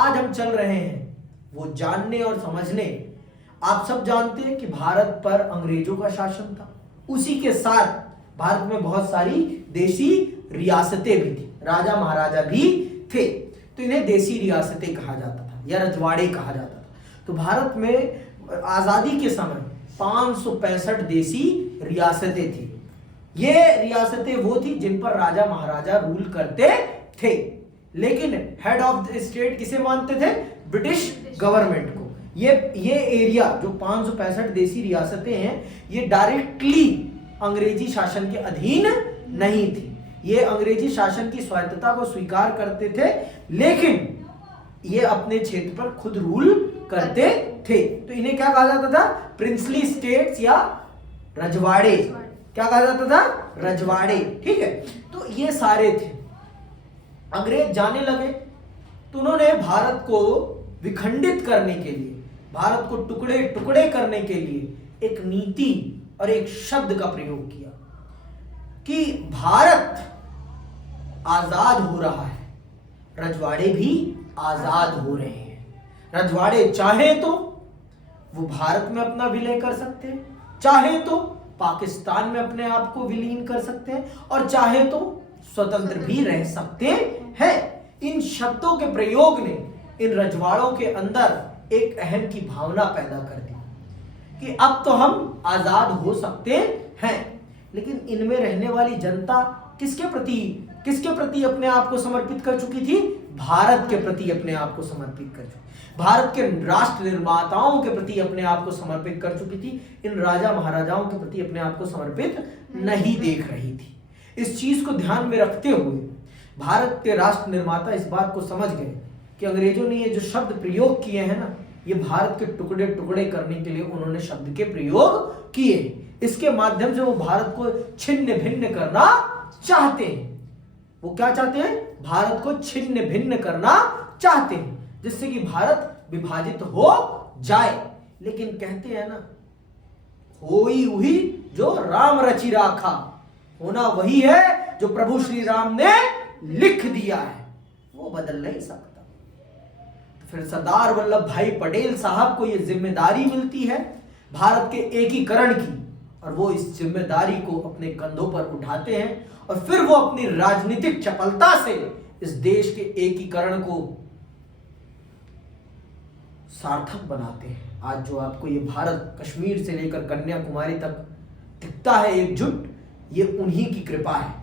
आज हम चल रहे हैं वो जानने और समझने। आप सब जानते हैं कि भारत पर अंग्रेजों का शासन था, उसी के साथ भारत में बहुत सारी देसी रियासतें भी थी, राजा महाराजा भी थे, तो इन्हें देसी रियासतें कहा जाता था या रजवाड़े कहा जाता था। तो भारत में आजादी के समय 565 देसी रियासतें थी। ये रियासतें वो थी जिन पर राजा महाराजा रूल करते थे, लेकिन हेड ऑफ द स्टेट किसे मानते थे? ब्रिटिश गवर्नमेंट को। ये एरिया जो 565 देसी रियासतें हैं, ये डायरेक्टली अंग्रेजी शासन के अधीन नहीं थी। ये अंग्रेजी शासन की स्वायत्तता को स्वीकार करते थे, लेकिन ये अपने क्षेत्र पर खुद रूल करते थे। तो इन्हें क्या कहा जाता था? प्रिंसली स्टेट्स या रजवाड़े। क्या कहा जाता था? रजवाड़े। ठीक है, तो ये सारे थे। अंग्रेज जाने लगे तो उन्होंने भारत को विखंडित करने के लिए, भारत को टुकड़े टुकड़े करने के लिए एक नीति और एक शब्द का प्रयोग किया कि भारत आजाद हो रहा है, रजवाड़े भी आजाद हो रहे हैं। रजवाड़े चाहे तो वो भारत में अपना विलय कर सकते हैं, चाहे तो पाकिस्तान में अपने आप को विलीन कर सकते हैं, और चाहे तो स्वतंत्र भी रह सकते हैं। इन शब्दों के प्रयोग ने इन रजवाड़ों के अंदर एक अहम की भावना पैदा कर दी कि अब तो हम आजाद हो सकते हैं। लेकिन इनमें रहने वाली जनता किसके प्रति अपने आप को समर्पित कर चुकी थी? भारत के प्रति अपने आप को समर्पित कर चुकी, भारत के राष्ट्र निर्माताओं के प्रति अपने आप को समर्पित कर चुकी थी। इन राजा महाराजाओं के प्रति अपने आप को समर्पित नहीं देख रही थी। इस चीज को ध्यान में रखते हुए भारत के राष्ट्र निर्माता इस बात को समझ गए कि अंग्रेजों ने ये जो शब्द प्रयोग किए हैं ना, ये भारत के टुकड़े टुकड़े करने के लिए उन्होंने शब्द के प्रयोग किए। इसके माध्यम से वो भारत को छिन्न भिन्न करना चाहते हैं। वो क्या चाहते हैं? भारत को छिन्न भिन्न करना चाहते हैं, जिससे कि भारत विभाजित हो जाए। लेकिन कहते हैं ना, होई हुई जो राम रचि राखा, होना वही है जो प्रभु श्री राम ने लिख दिया है, वो बदल नहीं सकता। फिर सरदार वल्लभ भाई पटेल साहब को यह जिम्मेदारी मिलती है भारत के एकीकरण की, और वो इस जिम्मेदारी को अपने कंधों पर उठाते हैं, और फिर वो अपनी राजनीतिक चपलता से इस देश के एकीकरण को सार्थक बनाते हैं। आज जो आपको ये भारत कश्मीर से लेकर कन्याकुमारी तक दिखता है एकजुट, ये उन्हीं की कृपा है,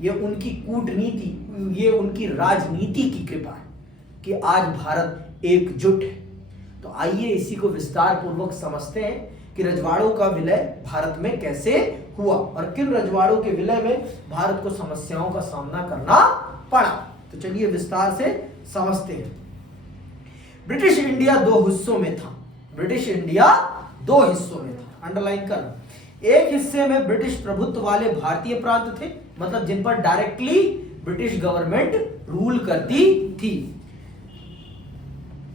ये उनकी कूटनीति, ये उनकी राजनीति की कृपा है कि आज भारत एकजुट है। तो आइए इसी को विस्तार पूर्वक समझते हैं कि रजवाड़ों का विलय भारत में कैसे हुआ और किन रजवाड़ों के विलय में भारत को समस्याओं का सामना करना पड़ा। तो चलिए विस्तार से समझते हैं। ब्रिटिश इंडिया दो हिस्सों में था। ब्रिटिश इंडिया दो हिस्सों में था, अंडरलाइन कर। एक हिस्से में ब्रिटिश प्रभुत्व वाले भारतीय प्रांत थे, मतलब जिन पर डायरेक्टली ब्रिटिश गवर्नमेंट रूल करती थी।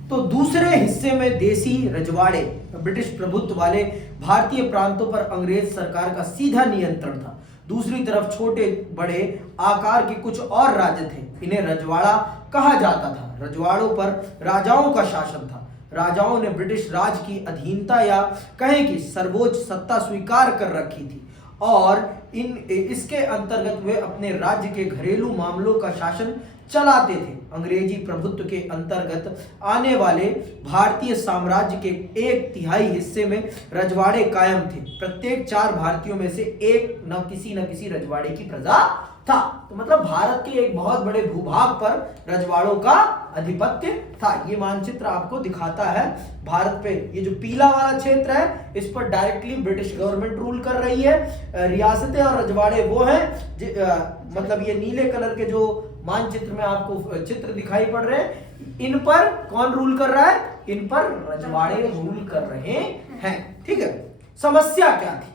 तो दूसरे हिस्से में देसी रजवाड़े, ब्रिटिश प्रभुत्व वाले भारतीय प्रांतों पर अंग्रेज सरकार का सीधा नियंत्रण था। दूसरी तरफ छोटे बड़े आकार के कुछ और राज्य थे, इन्हें रजवाड़ा कहा जाता था। रजवाड़ों पर राजाओं का शासन था। राजाओं ने ब्रिटिश राज की अधीनता या कहें कि सर्वोच्च सत्ता स्वीकार कर रखी थी, और इसके अंतर्गत वे अपने राज्य के घरेलू मामलों का शासन चलाते थे। अंग्रेजी प्रभुत्व के अंतर्गत आने वाले भारतीय साम्राज्य के 1/3 हिस्से में रजवाड़े कायम थे। प्रत्येक 4 भारतीयों में से एक न किसी रजवाड़े की प्रजा था। तो मतलब भारत के एक बहुत बड़े भूभाग पर रजवाड़ों का आधिपत्य था। ये मानचित्र आपको दिखाता है भारत पे, ये जो पीला वाला क्षेत्र है इस पर डायरेक्टली ब्रिटिश गवर्नमेंट रूल कर रही है। रियासतें और रजवाड़े वो हैं, मतलब ये नीले कलर के जो मानचित्र में आपको चित्र दिखाई पड़ रहे हैं, इन पर कौन रूल कर रहा है? इन पर रजवाड़े रूल कर रहे हैं। ठीक है, समस्या क्या थी?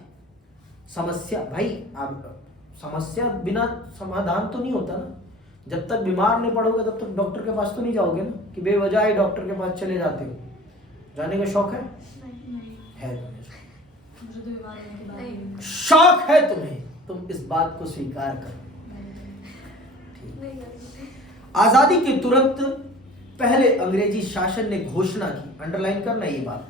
समस्या भाई, आप समस्या बिना समाधान तो नहीं होता ना। जब तक बीमार नहीं पड़ोगे तब तक डॉक्टर के पास तो नहीं जाओगे ना, कि बेवजह ही डॉक्टर के पास चले जाते हो। जाने का शौक है? है तुम्हें शौक है तुम्हें, तुम इस बात को स्वीकार करो। आजादी के तुरंत पहले अंग्रेजी शासन ने घोषणा की, अंडरलाइन करना ये बात,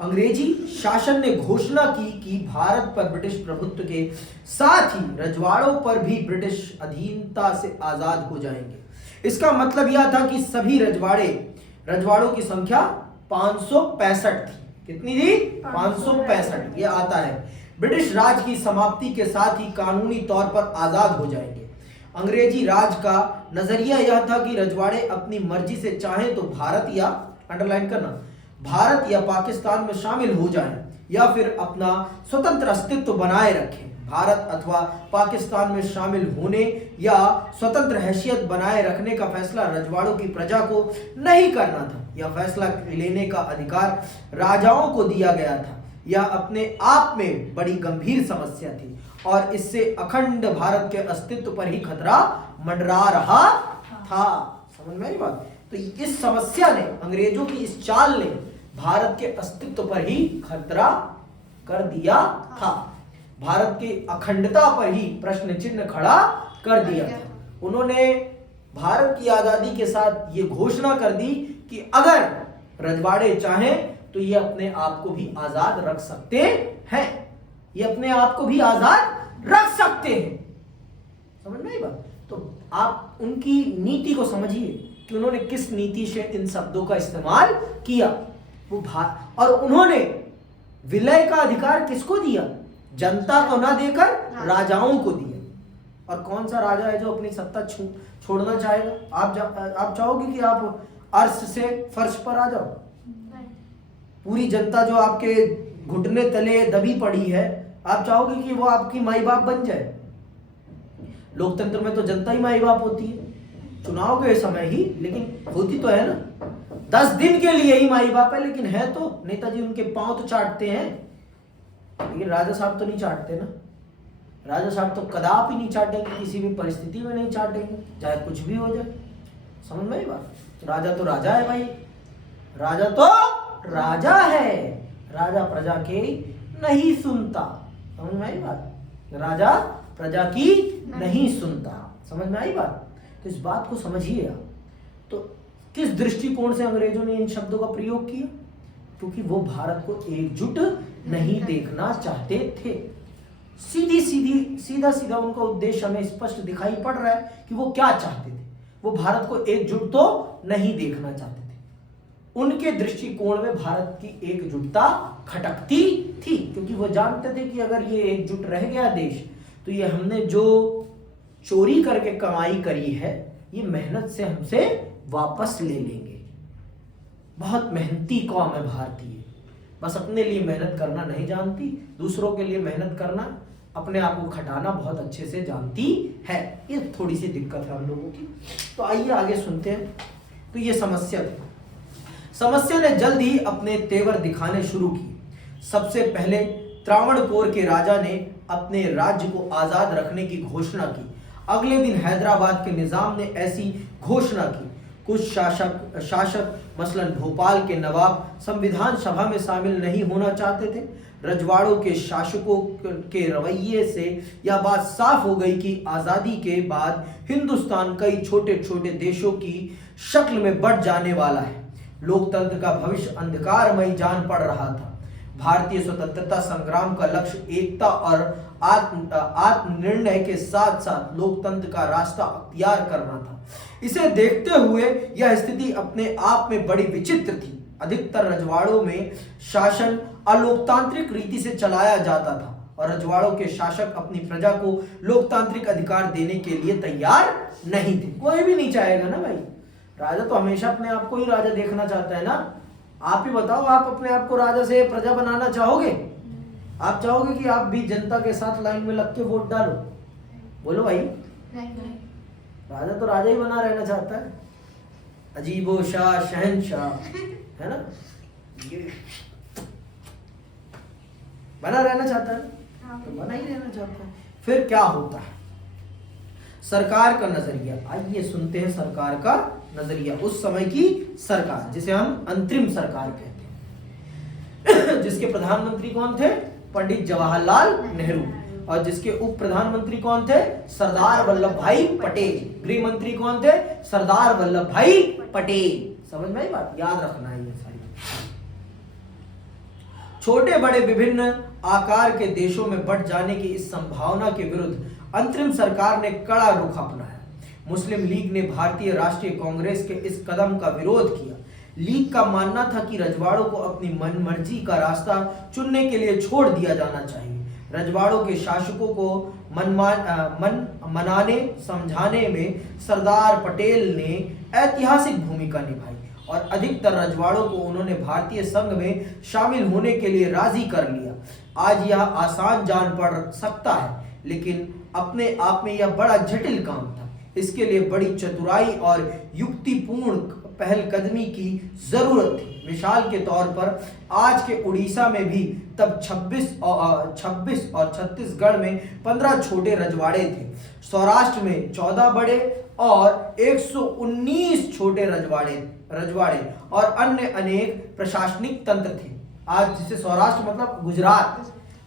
अंग्रेजी शासन ने घोषणा की कि भारत पर ब्रिटिश प्रभुत्व के साथ ही रजवाड़ों पर भी ब्रिटिश अधीनता से आजाद हो जाएंगे। इसका मतलब यह था कि सभी रजवाड़ों की संख्या 565 थी। कितनी थी? 565। ये आता है ब्रिटिश राज की समाप्ति के साथ ही कानूनी तौर पर आजाद हो जाएंगे। अंग्रेजी राज का नजरिया यह था कि रजवाड़े अपनी मर्जी से चाहें तो भारत या, अंडरलाइन करना, भारत या पाकिस्तान में शामिल हो जाएं या फिर अपना स्वतंत्र अस्तित्व बनाए रखें। भारत अथवा पाकिस्तान में शामिल होने या स्वतंत्र हैसियत बनाए रखने का फैसला रजवाड़ों की प्रजा को नहीं करना था। यह फैसला लेने का अधिकार राजाओं को दिया गया था। यह अपने आप में बड़ी गंभीर समस्या थी और इससे अखंड भारत के अस्तित्व पर ही खतरा मंडरा रहा था। समझ में आई बात? तो इस समस्या ने, अंग्रेजों की इस चाल ने भारत के अस्तित्व पर ही खतरा कर दिया था। भारत की अखंडता पर ही प्रश्न चिन्ह खड़ा कर दिया था। उन्होंने भारत की आजादी के साथ ये घोषणा कर दी कि अगर रजवाड़े चाहें तो ये अपने आप को भी आजाद रख सकते हैं। ये अपने आप को भी आजाद रख सकते हैं। समझ में आई बात? तो आप उनकी नीति को समझिए कि उन्होंने किस नीति से इन शब्दों का इस्तेमाल किया। और उन्होंने विलय का अधिकार किसको दिया? जनता को ना देकर राजाओं को दिया। और कौन सा राजा है जो अपनी सत्ता छोड़ना चाहेगा? आप चाहोगे कि आप अर्श से फर्श पर आ जाओ? पूरी जनता जो आपके घुटने तले दबी पड़ी है, आप चाहोगे कि वो आपकी माई बाप बन जाए? लोकतंत्र में तो जनता ही माई बाप होती है, चुनाव के समय ही, लेकिन होती तो है ना। 10 दिन के लिए ही माई बाप है, लेकिन है तो नेताजी उनके पांव तो चाटते हैं, लेकिन राजा साहब तो नहीं चाटते ना। राजा साहब तो कदापि नहीं चाटेंगे, किसी भी परिस्थिति में नहीं चाटेंगे, चाहे कुछ भी हो जाए। समझ में आई बात? तो राजा है भाई, राजा तो राजा है, राजा प्रजा के नहीं सुनता। समझ में आई बात? राजा प्रजा की नहीं सुनता। समझ में आई बात? तो इस बात को समझिए आप। तो किस दृष्टिकोण से अंग्रेजों ने इन शब्दों का प्रयोग किया? क्योंकि वो भारत को एकजुट नहीं देखना चाहते थे। सीधा उनका उद्देश्य हमें स्पष्ट दिखाई पड़ रहा है कि वो क्या चाहते थे। वो भारत को एकजुट तो नहीं देखना चाहते थे। उनके दृष्टिकोण में भारत की एकजुटता खटकती थी, क्योंकि वो जानते थे कि अगर ये एकजुट रह गया देश, तो ये हमने जो चोरी करके कमाई करी है, ये मेहनत से हमसे वापस ले लेंगे। बहुत मेहनती कौम है भारतीय, बस अपने लिए मेहनत करना नहीं जानती, दूसरों के लिए मेहनत करना, अपने आप को खटाना बहुत अच्छे से जानती है। ये थोड़ी सी दिक्कत है हम लोगों की। तो आइए आगे सुनते हैं। तो ये समस्या थी। समस्या ने जल्द ही अपने तेवर दिखाने शुरू की। सबसे पहले त्रावणकोर के राजा ने अपने राज्य को आजाद रखने की घोषणा की। अगले दिन हैदराबाद के निजाम ने ऐसी घोषणा की। कुछ शासक मसलन भोपाल के नवाब संविधान सभा में शामिल नहीं होना चाहते थे। रजवाड़ों के शासकों के रवैये से यह बात साफ हो गई कि आज़ादी के बाद हिंदुस्तान कई छोटे छोटे देशों की शक्ल में बढ़ जाने वाला है। लोकतंत्र का भविष्य अंधकारमय जान पड़ रहा था। भारतीय स्वतंत्रता संग्राम का लक्ष्य एकता और आत्मनिर्णय के साथ साथ लोकतंत्र का रास्ता अख्तियार करना था। इसे देखते हुए यह स्थिति अपने आप में बड़ी विचित्र थी। अधिकतर रजवाड़ों में शासन अलोकतांत्रिक रीति से चलाया जाता था और रजवाड़ों के शासक अपनी प्रजा को लोकतांत्रिक अधिकार देने के लिए तैयार नहीं थे। कोई भी नहीं चाहेगा ना भाई, राजा तो हमेशा अपने आप को ही राजा देखना चाहता है ना। आप ही बताओ, आप अपने आप को राजा से प्रजा बनाना चाहोगे? आप चाहोगे कि आप भी जनता के साथ लाइन में लग के वोट डालो? बोलो भाई। नहीं। राजा तो राजा ही बना रहना चाहता है, अजीबो शाह शहनशाह, है ना, ये बना रहना चाहता है, तो बना ही रहना चाहता है। फिर क्या होता है? सरकार का नजरिया। आइए सुनते हैं सरकार का नजरिया। उस समय की सरकार, जिसे हम अंतरिम सरकार कहते हैं, जिसके प्रधानमंत्री कौन थे? पंडित जवाहरलाल नेहरू। और जिसके उप प्रधानमंत्री कौन थे? सरदार वल्लभ भाई पटेल। गृह मंत्री कौन थे? सरदार वल्लभ भाई पटेल। समझ में आई बात? याद रखना है ये सारी। छोटे बड़े विभिन्न आकार के देशों में बंट जाने की इस संभावना के विरुद्ध अंतरिम सरकार ने कड़ा रुख अपनाया। मुस्लिम लीग ने भारतीय राष्ट्रीय कांग्रेस के इस कदम का विरोध किया। लीग का मानना था कि रजवाड़ों को अपनी मनमर्जी का रास्ता चुनने के लिए छोड़ दिया जाना चाहिए। रजवाड़ों के शासकों को मनाने समझाने में सरदार पटेल ने ऐतिहासिक भूमिका निभाई और अधिकतर रजवाड़ों को उन्होंने भारतीय संघ में शामिल होने के लिए राजी कर लिया। आज यह आसान जान पड़ सकता है, लेकिन अपने आप में यह बड़ा जटिल काम था। इसके लिए बड़ी चतुराई और युक्तिपूर्ण पहलकदमी की जरूरत थी। मिसाल के तौर पर आज के उड़ीसा में भी तब 26 और छत्तीसगढ़ में 15 छोटे रजवाड़े थे। सौराष्ट्र में 14 बड़े और 119 छोटे रजवाड़े और अन्य अनेक प्रशासनिक तंत्र थे। आज जिसे सौराष्ट्र मतलब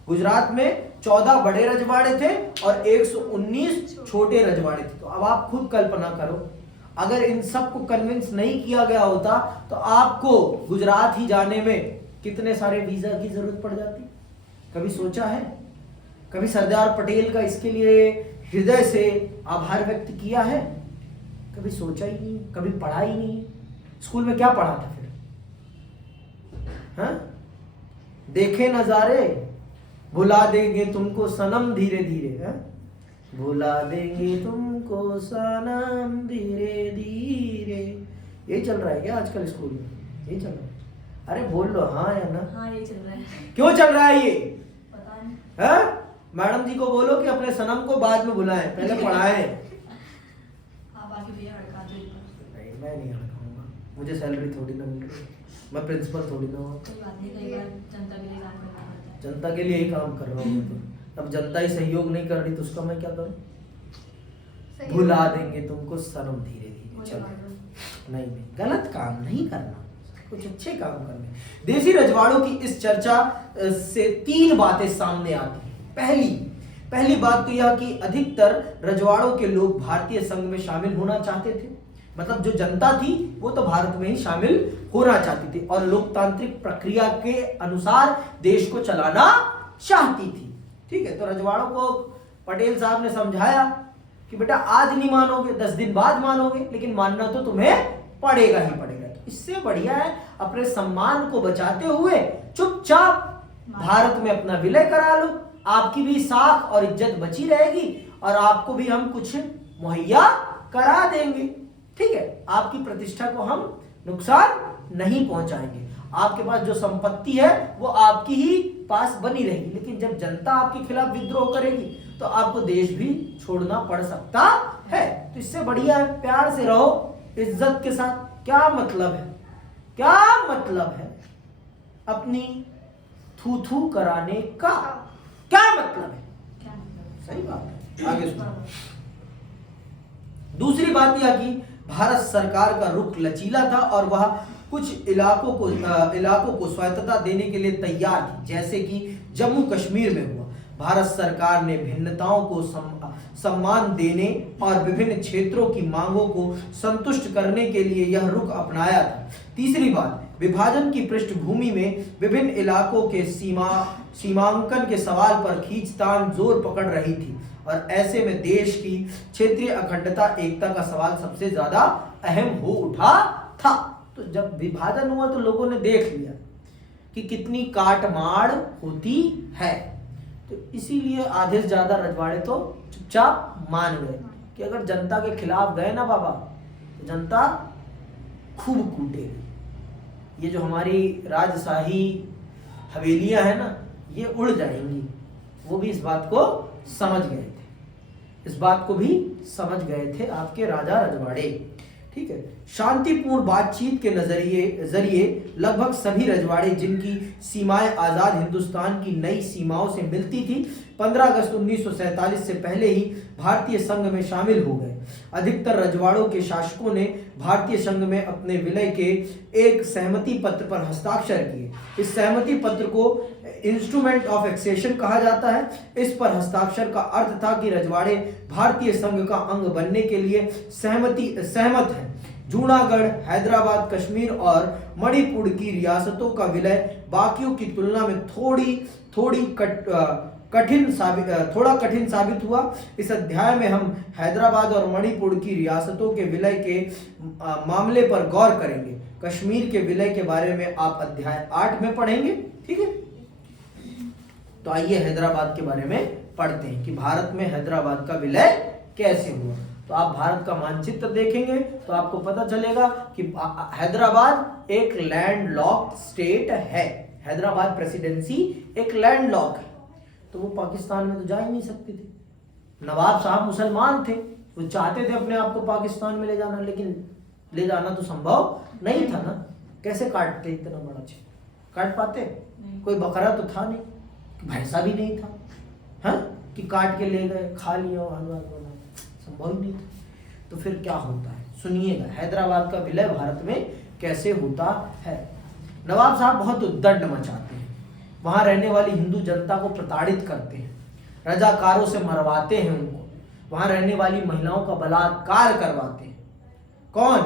गुजरात में 14 बड़े रजवाड़े थे और 119 छोटे रजवाड़े थे। तो अब आप खुद कल्पना करो, अगर इन सबको कन्विंस नहीं किया गया होता तो आपको गुजरात ही जाने में कितने सारे वीजा की जरूरत पड़ जाती? कभी सोचा है? कभी सरदार पटेल का इसके लिए हृदय से आभार व्यक्त किया है? कभी सोचा ही नहीं, कभी पढ़ा ही नहीं। स्कूल में क्या पढ़ा था फिर? हाँ? देखे नजारे, भुला देंगे तुमको सनम धीरे धीरे। हाँ? भुला देंगे तुमको सनम धीरे धीरे। यही चल रहा है क्या आजकल स्कूल में? यही चल रहा है? अरे बोल लो हाँ या ना। हाँ यही चल रहा है। क्यों चल रहा है ये? पता नहीं। हाँ? मैडम जी को बोलो कि अपने सनम को बाद में बुलाएं, पहले पढ़ाएं। हाँ बाकी भैया हड़का दो ऊपर। नहीं, मैं नहीं हड़काऊंगा, मुझे सैलरी थोड़ी ना मिल रही, मैं प्रिंसिपल थोड़ी ना हूँ। कोई बात नहीं, कई बार जनता के लिए काम करना पड़ता है। जनता के लिए ही काम कर रहा हूँ मैं तो। अब जनता ही सहयोग नहीं कर रही तो उसका मैं क्या करूँ? भुला देंगे तुमको सनम धीरे धीरे। चलो नहीं, गलत काम नहीं करना, कुछ अच्छे काम करने। देसी रजवाड़ों की इस चर्चा से 3 बातें सामने आती हैं। पहली बात तो यह कि अधिकतर रजवाड़ों के लोग भारतीय संघ में शामिल होना चाहते थे। मतलब जो जनता थी वो तो भारत में ही शामिल होना चाहती थी और लोकतांत्रिक प्रक्रिया के अनुसार देश को चलाना चाहती थी। ठीक है, तो रजवाड़ों को पटेल साहब ने समझाया कि बेटा आज नहीं मानोगे, 10 दिन बाद मानोगे, लेकिन मानना तो तुम्हें पड़ेगा ही पड़ेगा। तो इससे बढ़िया है अपने सम्मान को बचाते हुए चुपचाप भारत में अपना विलय करा लो। आपकी भी साख और इज्जत बची रहेगी और आपको भी हम कुछ मुहैया करा देंगे। ठीक है, आपकी प्रतिष्ठा को हम नुकसान नहीं पहुंचाएंगे। आपके पास जो संपत्ति है वो आपकी ही पास बनी रहेगी। लेकिन जब जनता आपके खिलाफ विद्रोह करेगी तो आपको देश भी छोड़ना पड़ सकता है। तो इससे बढ़िया है प्यार से रहो, इज्जत के साथ। क्या मतलब है? क्या मतलब है अपनी थू थू कराने का? क्या मतलब है? क्या मतलब? सही बात है, आगे सुनो। दूसरी बात यह कि भारत सरकार का रुख लचीला था और वह कुछ इलाकों को स्वायत्तता देने के लिए तैयार थी, जैसे कि जम्मू कश्मीर में हुआ। भारत सरकार ने भिन्नताओं को सम्मान देने और विभिन्न क्षेत्रों की मांगों को संतुष्ट करने के लिए यह रुख अपनाया था। तीसरी बात, विभाजन की पृष्ठभूमि में विभिन्न इलाकों के सीमांकन के सवाल पर खींचतान जोर पकड़ रही थी और ऐसे में देश की क्षेत्रीय अखंडता एकता का सवाल सबसे ज्यादा अहम हो उठा था। तो जब विभाजन हुआ तो लोगों ने देख लिया कि कितनी काटमाड़ होती है, तो इसीलिए आधे से ज्यादा रजवाड़े तो चुपचाप मान गए कि अगर जनता के खिलाफ गए ना बाबा तो जनता खूब कूटेगी। ये जो हमारी राजशाही हवेलियां है ना, ये उड़ जाएंगी। वो भी इस बात को समझ गए थे, इस बात को भी समझ गए थे आपके राजा रजवाड़े। ठीक है, शांतिपूर्ण बातचीत के जरिए लगभग सभी रजवाड़े जिनकी सीमाएं आजाद हिंदुस्तान की नई सीमाओं से मिलती थी, 15 अगस्त 1947 से पहले ही भारतीय संघ में शामिल हो गए। अधिकतर रजवाड़ों के शासकों ने भारतीय संघ में अपने विलय के एक सहमति पत्र पर हस्ताक्षर किए। इस सहमति पत्र को इंस्ट्रूमेंट ऑफ एक्सेशन कहा जाता है। इस पर हस्ताक्षर का अर्थ था कि रजवाड़े भारतीय संघ का अंग बनने के लिए सहमत हैं। जूनागढ़, हैदराबाद, कश्मीर और मणिपुर की रियासतों का विलय बाकियों की तुलना में थोड़ा कठिन साबित हुआ। इस अध्याय में हम हैदराबाद और मणिपुर की रियासतों के विलय के मामले पर गौर करेंगे। कश्मीर के विलय के बारे में आप अध्याय 8 में पढ़ेंगे। ठीक है, तो आइए हैदराबाद के बारे में पढ़ते हैं कि भारत में हैदराबाद का विलय कैसे हुआ। तो आप भारत का मानचित्र देखेंगे तो आपको पता चलेगा कि हैदराबाद एक लैंडलॉक्ड स्टेट है। हैदराबाद प्रेसिडेंसी एक लैंडलॉक है, तो वो पाकिस्तान में तो जा ही नहीं सकती थी। नवाब साहब मुसलमान थे, वो चाहते थे अपने आप को पाकिस्तान में ले जाना, लेकिन ले जाना तो संभव नहीं था ना। कैसे काटते इतना बड़ा क्षेत्र? काट पाते? कोई बकरा तो था नहीं, भैंसा भी नहीं था, हाँ, कि काट के ले गए खा लिया, संभव ही नहीं था। तो फिर क्या होता है, सुनिएगा हैदराबाद का विलय भारत में कैसे होता है। नवाब साहब बहुत उद्दंड मचाते हैं, वहां रहने वाली हिंदू जनता को प्रताड़ित करते हैं, रजाकारों से मरवाते हैं उनको, वहां रहने वाली महिलाओं का बलात्कार करवाते हैं। कौन?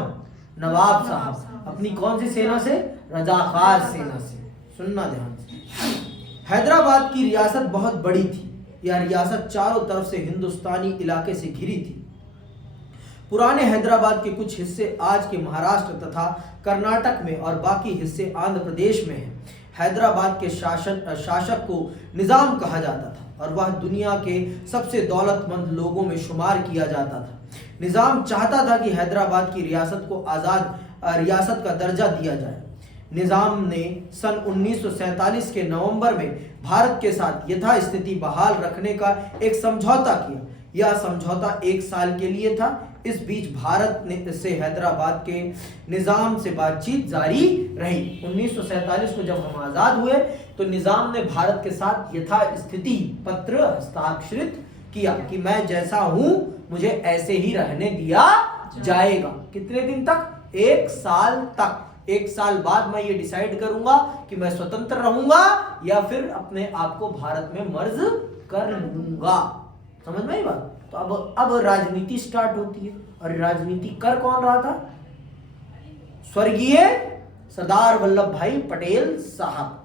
नवाब साहब अपनी कौन सी सेना से? रजाकार सेना से। सुनना ध्यान से। हैदराबाद की रियासत बहुत बड़ी थी। यह रियासत चारों तरफ से हिंदुस्तानी इलाके से घिरी थी। पुराने हैदराबाद के कुछ हिस्से आज के महाराष्ट्र तथा कर्नाटक में और बाकी हिस्से आंध्र प्रदेश में हैं। हैदराबाद के शासक को निजाम कहा जाता था और वह दुनिया के सबसे दौलतमंद लोगों में शुमार किया जाता था। निजाम चाहता था कि हैदराबाद की रियासत को आज़ाद रियासत का दर्जा दिया जाए। निजाम ने सन 1947 के नवंबर में भारत के साथ यथास्थिति बहाल रखने का एक समझौता किया। यह समझौता 1 साल के लिए था। इस बीच भारत ने से हैदराबाद के निजाम से बातचीत जारी रही। 1947 को जब हम आजाद हुए तो निजाम ने भारत के साथ यथास्थिति पत्र हस्ताक्षरित किया कि मैं जैसा हूं मुझे ऐसे ही रहने दिया जाएगा। कितने दिन तक? 1 साल तक। 1 साल बाद मैं ये डिसाइड करूंगा कि मैं स्वतंत्र रहूंगा या फिर अपने आप को भारत में मर्ज कर लूंगा। समझ में आई बात? तो अब राजनीति स्टार्ट होती है, और राजनीति कर कौन रहा था? स्वर्गीय सरदार वल्लभ भाई पटेल साहब।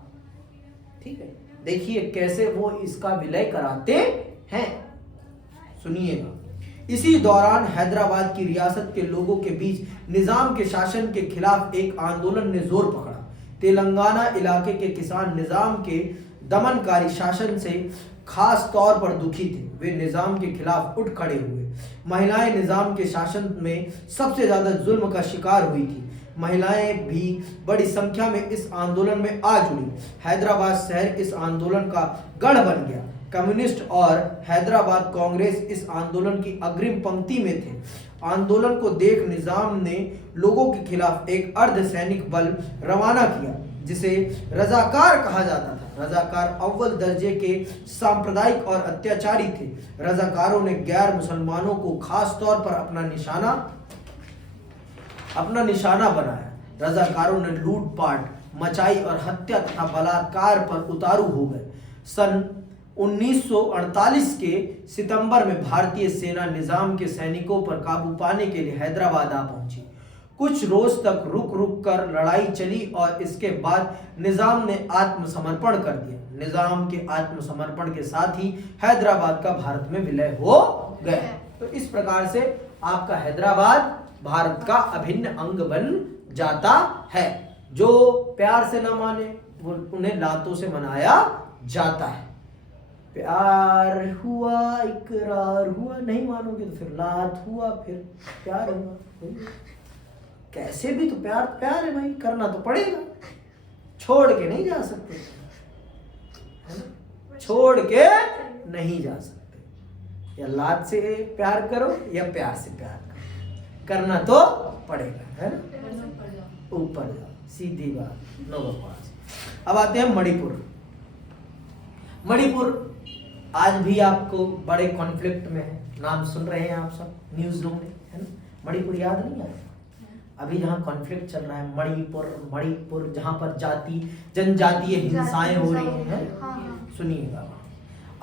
ठीक है, देखिए कैसे वो इसका विलय कराते हैं, सुनिएगा। इसी दौरान हैदराबाद की रियासत के लोगों के बीच निजाम के शासन के खिलाफ एक आंदोलन ने जोर पकड़ा। तेलंगाना इलाके के किसान निजाम के दमनकारी शासन से खास तौर पर दुखी थे। वे निजाम के खिलाफ उठ खड़े हुए। महिलाएं निजाम के शासन में सबसे ज्यादा जुल्म का शिकार हुई थी। महिलाएं भी बड़ी संख्या में इस आंदोलन में आ जुड़ी। हैदराबाद शहर इस आंदोलन का गढ़ बन गया। कम्युनिस्ट और हैदराबाद कांग्रेस इस आंदोलन की अग्रिम पंक्ति में थे। आंदोलन को देख निजाम ने लोगों के खिलाफ एक अर्धसैनिक बल रवाना किया जिसे रजाकार कहा जाता था। रजाकार अव्वल दर्जे के सांप्रदायिक और अत्याचारी थे। रजाकारों ने गैर मुसलमानों को खास तौर पर अपना निशाना बनाया। रजाकारों ने लूटपाट मचाई और हत्या तथा बलात्कार पर उतारू हो गए। सन 1948 के सितंबर में भारतीय सेना निजाम के सैनिकों पर काबू पाने के लिए हैदराबाद आ पहुंची। कुछ रोज तक रुक कर लड़ाई चली और इसके बाद निजाम ने आत्मसमर्पण कर दिया। निजाम के आत्मसमर्पण के साथ ही हैदराबाद का भारत में विलय हो गया। तो इस प्रकार से आपका हैदराबाद भारत का अभिन्न अंग बन जाता है। जो प्यार से न माने वो उन्हें लातों से मनाया जाता है। प्यार हुआ, इकरार हुआ, नहीं मानोगे तो फिर लात हुआ, फिर प्यार हुआ। कैसे भी तो प्यार है भाई, करना तो पड़ेगा, छोड़ के नहीं जा सकते, है ना? छोड़ के नहीं जा सकते। या लात से प्यार करो या प्यार से प्यार करो, करना तो पड़ेगा, है ना? ऊपर जाओ, सीधी बात, नो बकवास। अब आते हैं मणिपुर। मणिपुर आज भी आपको बड़े कॉन्फ्लिक्ट में है। नाम सुन रहे हैं आप सब न्यूज रूम में, है ना? मणिपुर याद नहीं आया? अभी जहाँ कॉन्फ्लिक्ट चल रहा है, मणिपुर जहाँ पर जनजातीय हिंसाएं हो रही हैं, सुनिएगा।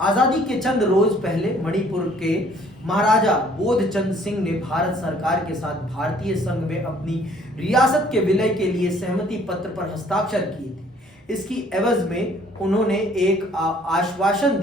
आजादी के चंद रोज पहले मणिपुर के महाराजा बोधचंद सिंह ने भारत सरकार के साथ भारतीय संघ में अपनी रियासत के विलय के लिए सहमति पत्र पर हस्ताक्षर किए थे। इसकी एवज में उन्होंने एक आश्वासन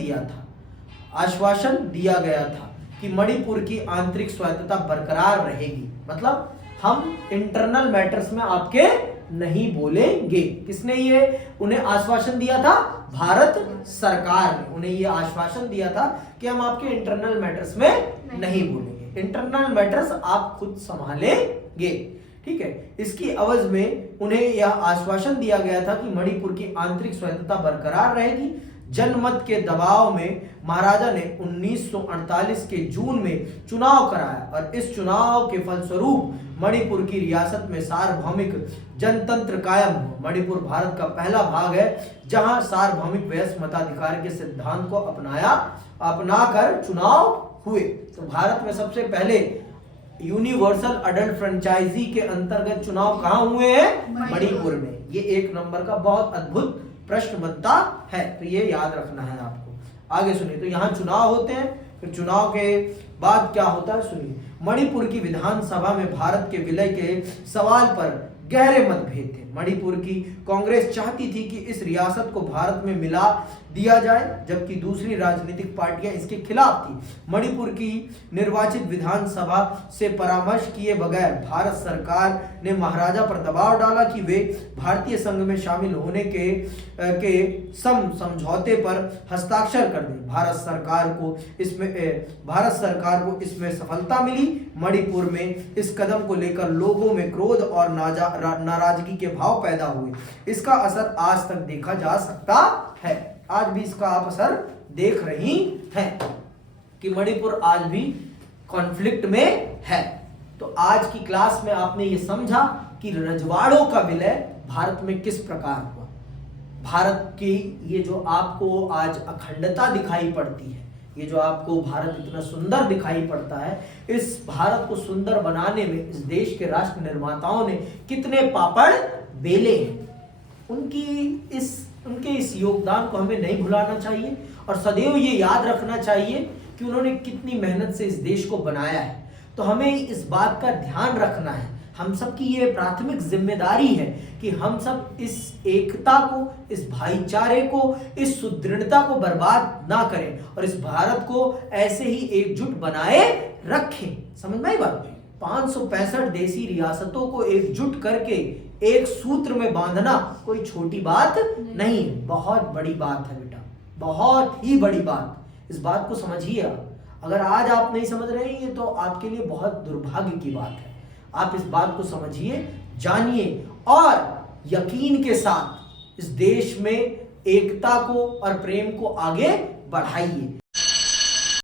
दिया गया था कि मणिपुर की आंतरिक स्वायत्तता बरकरार रहेगी। मतलब हम इंटरनल मैटर्स में आपके नहीं बोलेंगे। किसने ये उन्हें आश्वासन दिया था? भारत सरकार ने उन्हें ये आश्वासन दिया था कि हम आपके इंटरनल मैटर्स में नहीं बोलेंगे, इंटरनल मैटर्स आप खुद संभालेंगे। ठीक है, इसकी एवज में उन्हें यह आश्वासन दिया गया था कि मणिपुर की आंतरिक स्वायत्तता बरकरार रहेगी। जनमत के दबाव में महाराजा ने 1948 के जून में चुनाव कराया और इस चुनाव के फलस्वरूप मणिपुर की रियासत में सार्वभौमिक जनतंत्र कायम हुआ। मणिपुर भारत का पहला भाग है जहां सार्वभौमिक वयस्क मताधिकार के सिद्धांत को अपनाकर चुनाव हुए। तो भारत में सबसे पहले यूनिवर्सल अडल्ट फ्रेंचाइजी के अंतर्गत चुनाव कहां हुए हैं? मणिपुर में। ये एक नंबर का बहुत अद्भुत प्रश्न बनता है, तो ये याद रखना है आपको। आगे सुनिए, तो यहाँ चुनाव होते हैं, फिर चुनाव के बाद क्या होता है सुनिए। मणिपुर की विधानसभा में भारत के विलय के सवाल पर गहरे मतभेद थे। मणिपुर की कांग्रेस चाहती थी कि इस रियासत को भारत में मिला दिया जाए, जबकि दूसरी राजनीतिक पार्टियां इसके खिलाफ थी। मणिपुर की निर्वाचित विधानसभा से परामर्श किए बगैर भारत सरकार ने महाराजा पर दबाव डाला कि वे भारतीय संघ में शामिल होने के समझौते पर हस्ताक्षर कर दें। भारत सरकार को इसमें सफलता मिली। मणिपुर में इस कदम को लेकर लोगों में क्रोध और नाराजगी के भाव पैदा हुए। इसका असर आज तक देखा जा सकता है। आज भी इसका आप असर देख रही हैं कि मणिपुर आज भी कॉन्फ्लिक्ट में है। तो आज की क्लास में आपने ये समझा कि रजवाड़ों का विलय भारत में किस प्रकार हुआ। भारत की ये जो आपको आज अखंडता दिखाई पड़ती है, ये जो आपको भारत इतना सुंदर दिखाई पड़ता है, इस भारत को सुंदर बनाने में इस देश के राष्ट्र निर्माताओं ने कितने पापड़ बेले हैं। उनके इस योगदान को हमें नहीं भुलाना चाहिए और सदैव ये याद रखना चाहिए कि उन्होंने कितनी मेहनत से इस देश को बनाया है। तो हमें इस बात का ध्यान रखना है, हम सबकी ये प्राथमिक जिम्मेदारी है कि हम सब इस एकता को, इस भाईचारे को, इस सुदृढ़ता को बर्बाद ना करें और इस भारत को ऐसे ही एकजुट बनाए रखें। समझ में आई बात? 565 देसी रियासतों को एकजुट करके एक सूत्र में बांधना कोई छोटी बात नहीं है, बहुत बड़ी बात है बेटा, बहुत ही बड़ी बात। इस बात को समझिए। अगर आज आप नहीं समझ रहे हैं तो आपके लिए बहुत दुर्भाग्य की बात है। आप इस बात को समझिए, जानिए और यकीन के साथ इस देश में एकता को और प्रेम को आगे बढ़ाइए।